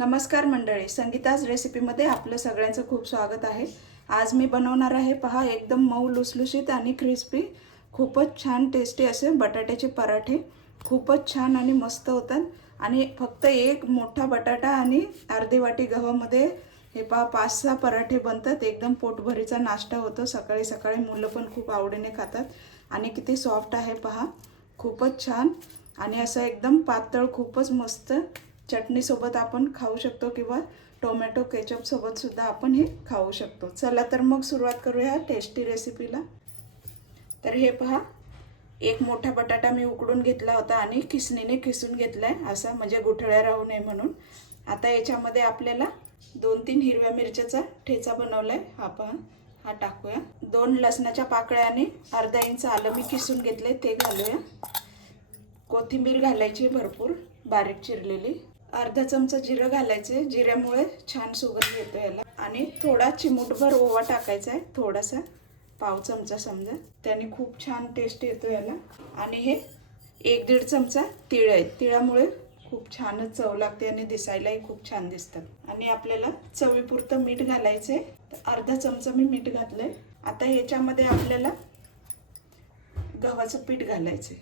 नमस्कार मंडळी, संगीताज रेसिपीमध्ये आपलं सगळ्यांचं खूप स्वागत आहे। आज मी बनवणार आहे पहा एकदम मऊ लुसलुशीत आणि क्रिस्पी खूपच छान टेस्टी असे बटाट्याचे पराठे। खूपच छान आणि मस्त होतात आणि फक्त एक मोठा बटाटा आणि अर्धी वाटी गव्हामध्ये हे पहा 5-6 पराठे बनतात। एकदम पोटभरीचा नाश्ता होतो। सकाळी सकाळी मुलं पण खूप आवडीने खातात आणि किती सॉफ्ट आहे पहा, खूपच छान आणि असं एकदम पातळ, खूपच मस्त। चटणी सोबत आपण खाऊ शकतो किंवा टोमॅटो केचप सोबत सुद्धा आपण हे खाऊ शकतो। चला तर मग सुरुवात करूया टेस्टी रेसिपीला। तर हे पहा, एक मोठा बटाटा मी उकडून घेतला होता आणि खिसणीने खिसून घेतलाय असा, म्हणजे गुठळ्या राहू नये म्हणून। आता याच्यामध्ये आपल्याला 2-3 हिरव्या मिरच्याचा ठेचा बनवलाय, हा पहा, हा टाकूया। 2 लसणाच्या पाकळ्या आणि अर्धा इंच आलं मी किसून घेतले ते घालूया। कोथिंबीर घालायची भरपूर बारीक चिरलेली। अर्धा चमचा जिरं घालायचे, जिऱ्यामुळे छान सुगंध येतो याला। आणि थोडा चिमूटभर ओवा टाकायचा आहे, थोडासा, पाव चमचा समजा, त्याने खूप छान टेस्ट येतो याला। आणि हे 1-1.5 चमचा तीळ आहे, तिळामुळे खूप छानच चव लागते आणि दिसायलाही खूप छान दिसतात। आणि आपल्याला चवीपुरतं मीठ घालायचे, अर्धा चमचा मी मीठ घातलंय। आता ह्याच्यामध्ये आपल्याला गव्हाचं पीठ घालायचे।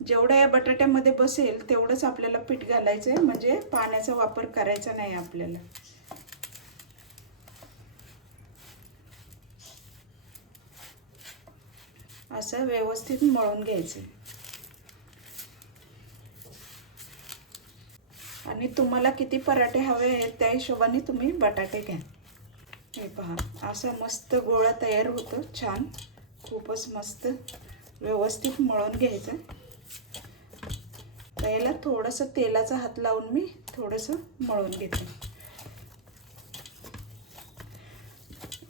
जेवढं या बटाट्यामध्ये बसेल तेवढंच आपल्याला पीठ घालायचं आहे, म्हणजे पाण्याचा वापर करायचा नाही आपल्याला। असं व्यवस्थित मळून घ्यायचं। आणि तुम्हाला किती पराठे हवे आहेत त्या हिशोबाने तुम्ही बटाटे घ्या। हे पहा, असा मस्त गोळा तयार होतो, छान, खूपच मस्त व्यवस्थित मळून घ्यायचं। याला थोडंसं तेलाचा हात लावून मी थोडंसं मळून घेते।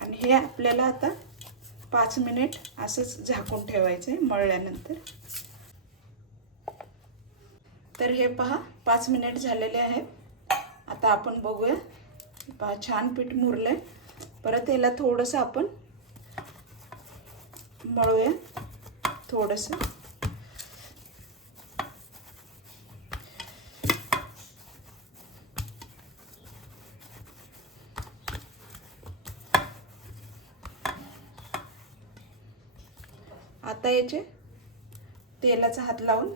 आणि हे आपल्याला आता 5 मिनिट असंच झाकून ठेवायचं आहे मळल्यानंतर। तर हे पहा 5 मिनिट झालेले आहेत। आता आपण बघूया, पहा छान पीठ मुरलंय। परत याला थोडंसं आपण मळूया, थोडंसं। आता याचे तेलाचा हात लावून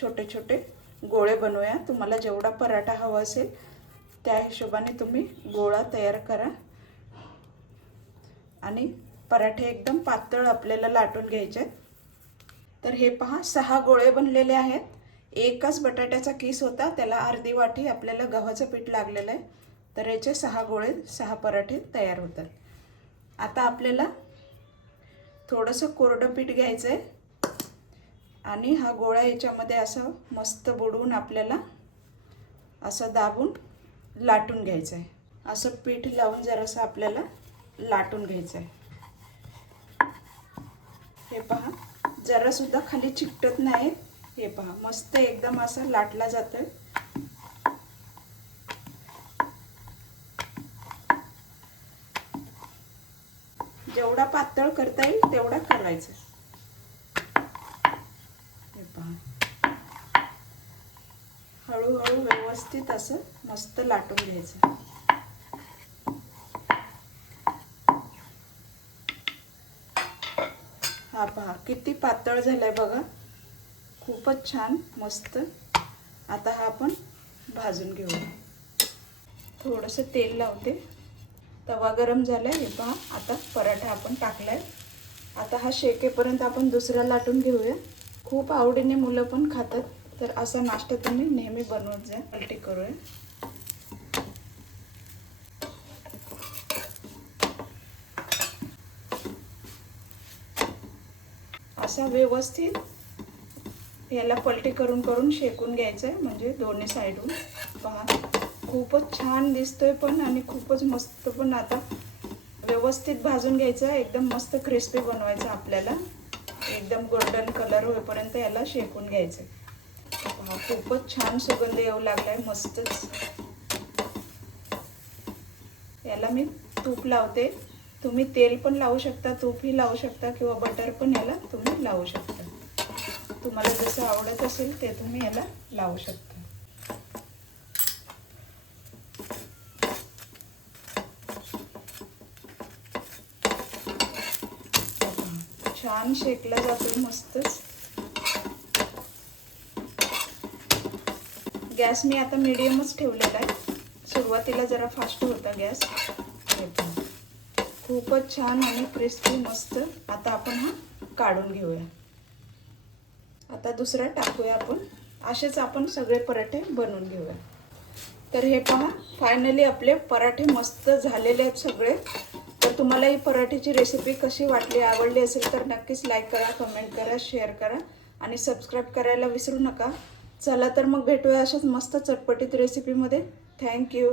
छोटे छोटे गोळे बनवूया। तुम्हाला जेवढा पराठा हवा असेल त्या हिशोबाने तुम्ही गोळा तयार करा। आणि पराठे एकदम पातळ आपल्याला लाटून घ्यायचे। तर हे पहा 6 गोळे बनलेले आहेत। एकच बटाट्याचा किस होता, त्याला अर्धी वाटी आपल्याला गव्हाचं पीठ लागलेलं आहे। तर याचे 6 गोळे, 6 पराठे तयार होतात। आता आपल्याला थोडंसं कोरडं पीठ घ्यायचं आहे आणि हा गोळा याच्यामध्ये असं मस्त बुडवून आपल्याला असं दाबून लाटून घ्यायचं आहे। असं पीठ लावून जरासं आपल्याला लाटून घ्यायचं आहे। हे पहा, जरा सुद्धा खाली चिकटत नाही। हे पहा, मस्त एकदम असं लाटला जातोय। जेवढा पातळ करता येईल तेवढा करायचं। हे पहा, हळूहळू व्यवस्थित असं मस्त लाटून घ्यायचं। हा पहा किती पातळ झालाय बघा, खूपच छान मस्त। आता हा आपण भाजून घेऊया। थोडंसं तेल लावते, तवा गरम झालाय। हे पहा, आता पराठा आपण टाकलाय। आता हा शेकेपर्यंत आपण दुसरा लाटून घेऊया। खूप आवडीने मुलं पण खातात, तर असा नाश्ता तुम्ही नेहमी बनवत जा। पलटी करूया। असा व्यवस्थित याला पलटी करून करून शेकून घ्यायचं आहे, म्हणजे दोन्ही साईडून। पहा खूपच छान दिसतोय पण आणि खूपच मस्त पण। आता व्यवस्थित भाजून घ्यायचं, एकदम मस्त क्रिस्पी बनवायचं आपल्याला। एकदम गोल्डन कलर होईपर्यंत याला शेकून घ्यायचं। पहा खूपच छान सुगंध येऊ लागलाय, मस्तच। याला मी तूप लावते, तुम्ही तेल पण लावू शकता, तूपही लावू शकता किंवा बटर पण याला तुम्ही लावू शकता। तुम्हाला जसं आवडत असेल ते तुम्ही याला लावू शकता। छान शेकला जातो मस्तच. गॅस मी आता मीडियमच ठेवलेला आहे. सुरुवातीला जरा फास्ट होता गॅस. खूपच छान आणि क्रिस्पी मस्त. आता आपण हा काढून घेऊया. आता दुसरा टाकूया आपण. असेच आपण सगळे पराठे बनवून घेऊया. तर हे पहा, फायनली आपले पराठे मस्त झालेले आहेत सगळे. तर तुम्हाला ही पराठ्याची रेसिपी कशी वाटली, आवडली असेल तर नक्कीच लाईक करा, कमेंट करा, शेअर करा आणि सबस्क्राईब करायला विसरू नका. चला तर मग भेटूया अशाच मस्त चटपटीत रेसिपीमध्ये. थँक्यू.